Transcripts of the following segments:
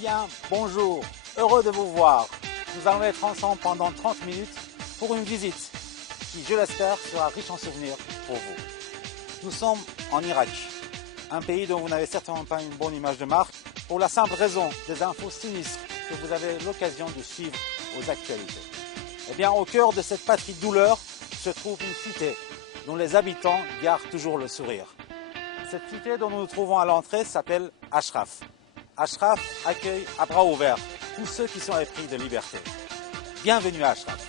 bien, bonjour, heureux de vous voir. Nous allons être ensemble pendant 30 minutes pour une visite qui, je l'espère, sera riche en souvenirs pour vous. Nous sommes en Irak, un pays dont vous n'avez certainement pas une bonne image de marque pour la simple raison des infos sinistres que vous avez l'occasion de suivre aux actualités. Eh bien, au cœur de cette patrie de douleur se trouve une cité dont les habitants gardent toujours le sourire. Cette cité dont nous nous trouvons à l'entrée s'appelle Ashraf. Ashraf accueille à bras ouverts tous ceux qui sont épris de liberté. Bienvenue à Ashraf.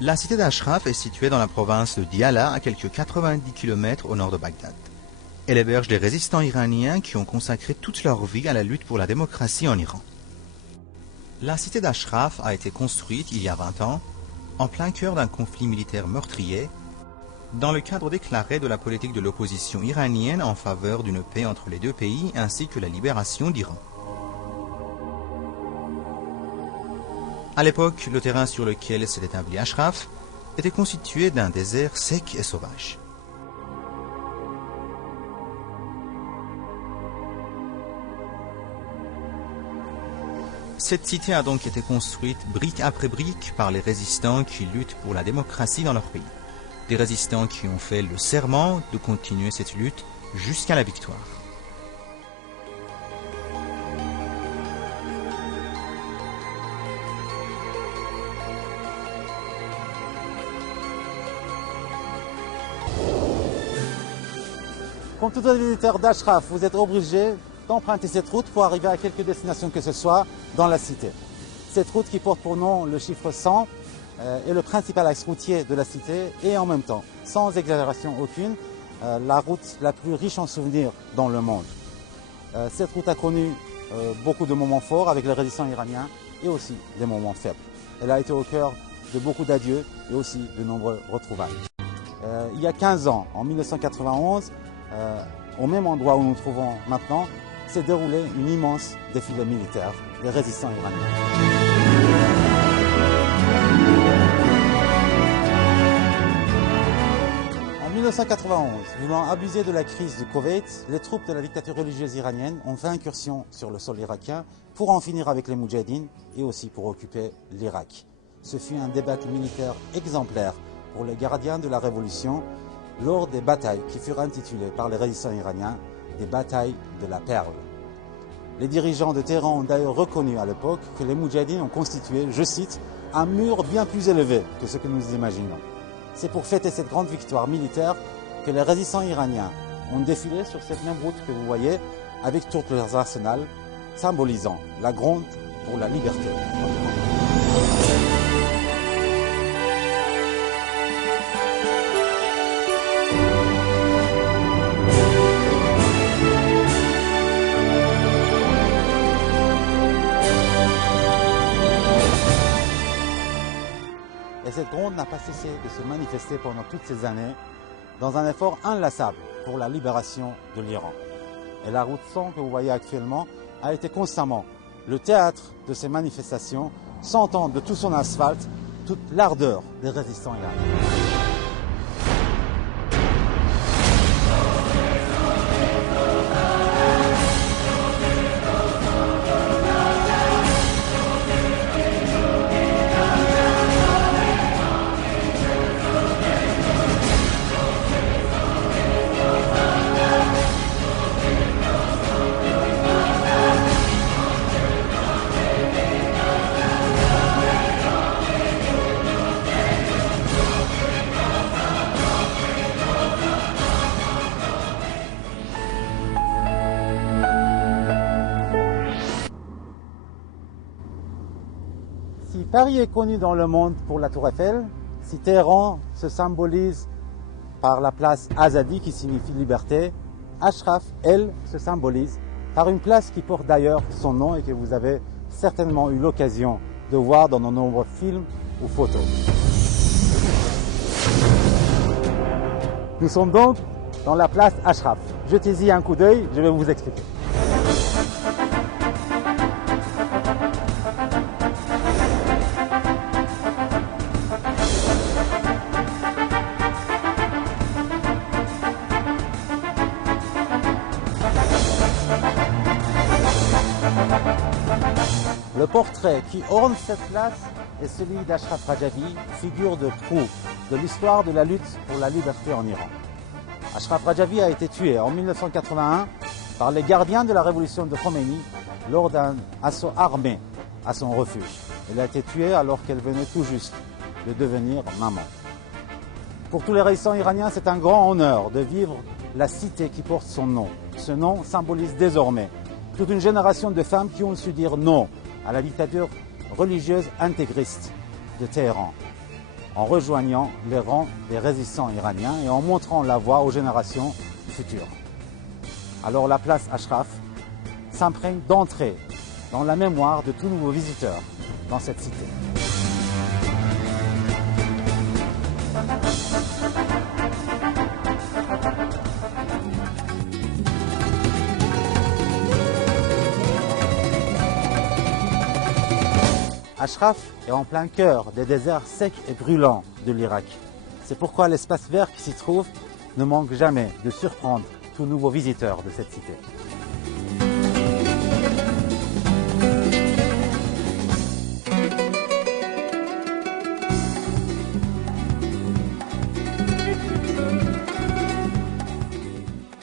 La cité d'Ashraf est située dans la province de Diyala, à quelques 90 km au nord de Bagdad. Elle héberge des résistants iraniens qui ont consacré toute leur vie à la lutte pour la démocratie en Iran. La cité d'Ashraf a été construite il y a 20 ans, en plein cœur d'un conflit militaire meurtrier, dans le cadre déclaré de la politique de l'opposition iranienne en faveur d'une paix entre les deux pays ainsi que la libération d'Iran. À l'époque, le terrain sur lequel s'est établi Ashraf était constitué d'un désert sec et sauvage. Cette cité a donc été construite brique après brique par les résistants qui luttent pour la démocratie dans leur pays. Des résistants qui ont fait le serment de continuer cette lutte jusqu'à la victoire. Comme tout autre visiteur d'Ashraf, vous êtes obligé d'emprunter cette route pour arriver à quelque destination que ce soit dans la cité. Cette route qui porte pour nom le chiffre 100 est le principal axe routier de la cité et en même temps, sans exagération aucune, la route la plus riche en souvenirs dans le monde. Cette route a connu beaucoup de moments forts avec les résistants iraniens et aussi des moments faibles. Elle a été au cœur de beaucoup d'adieux et aussi de nombreux retrouvailles. Il y a 15 ans, en 1991, au même endroit où nous nous trouvons maintenant, s'est déroulé une immense défilé militaire des résistants iraniens. En 1991, voulant abuser de la crise du Koweït, les troupes de la dictature religieuse iranienne ont fait incursion sur le sol irakien pour en finir avec les Moudjahidines et aussi pour occuper l'Irak. Ce fut un débâcle militaire exemplaire pour les gardiens de la révolution lors des batailles qui furent intitulées par les résistants iraniens des batailles de la Perle. Les dirigeants de Téhéran ont d'ailleurs reconnu à l'époque que les Moudjahidines ont constitué, je cite, un mur bien plus élevé que ce que nous imaginons. C'est pour fêter cette grande victoire militaire que les résistants iraniens ont défilé sur cette même route que vous voyez avec tous leurs arsenals, symbolisant la gronde pour la liberté. Et cette gronde n'a pas cessé de se manifester pendant toutes ces années dans un effort inlassable pour la libération de l'Iran. Et la route 100 que vous voyez actuellement a été constamment le théâtre de ces manifestations, sentant de tout son asphalte toute l'ardeur des résistants iraniens. Si Paris est connu dans le monde pour la Tour Eiffel, si Téhéran se symbolise par la place Azadi qui signifie liberté, Ashraf, elle, se symbolise par une place qui porte d'ailleurs son nom et que vous avez certainement eu l'occasion de voir dans de nombreux films ou photos. Nous sommes donc dans la place Ashraf. Jetez-y un coup d'œil, je vais vous expliquer. Le portrait qui orne cette place est celui d'Ashraf Rajavi, figure de proue de l'histoire de la lutte pour la liberté en Iran. Ashraf Rajavi a été tué en 1981 par les gardiens de la révolution de Khomeini lors d'un assaut armé à son refuge. Elle a été tuée alors qu'elle venait tout juste de devenir maman. Pour tous les résistants iraniens, c'est un grand honneur de vivre la cité qui porte son nom. Ce nom symbolise désormais toute une génération de femmes qui ont su dire non à la dictature religieuse intégriste de Téhéran, en rejoignant les rangs des résistants iraniens et en montrant la voie aux générations futures. Alors la place Ashraf s'imprègne d'entrée dans la mémoire de tout nouveau visiteur dans cette cité. Ashraf est en plein cœur des déserts secs et brûlants de l'Irak. C'est pourquoi l'espace vert qui s'y trouve ne manque jamais de surprendre tout nouveau visiteur de cette cité.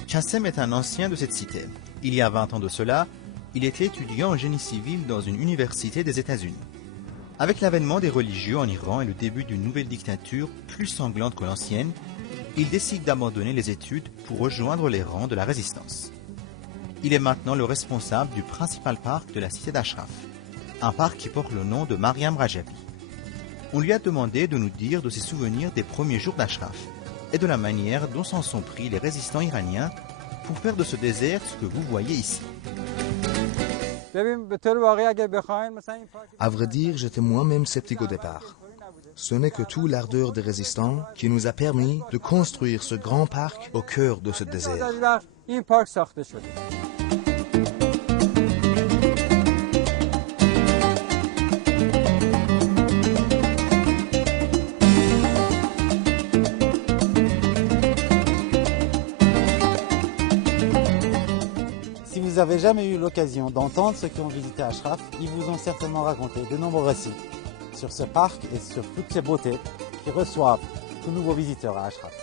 Qassem est un ancien de cette cité. Il y a 20 ans de cela, il était étudiant en génie civil dans une université des États-Unis. Avec l'avènement des religieux en Iran et le début d'une nouvelle dictature plus sanglante que l'ancienne, il décide d'abandonner les études pour rejoindre les rangs de la résistance. Il est maintenant le responsable du principal parc de la cité d'Ashraf, un parc qui porte le nom de Mariam Rajavi. On lui a demandé de nous dire de ses souvenirs des premiers jours d'Ashraf et de la manière dont s'en sont pris les résistants iraniens pour faire de ce désert ce que vous voyez ici. À vrai dire, j'étais moi-même sceptique au départ. Ce n'est que tout l'ardeur des résistants qui nous a permis de construire ce grand parc au cœur de ce désert. Si vous n'avez jamais eu l'occasion d'entendre ceux qui ont visité Ashraf, ils vous ont certainement raconté de nombreux récits sur ce parc et sur toutes ces beautés qui reçoivent tout nouveau visiteur à Ashraf.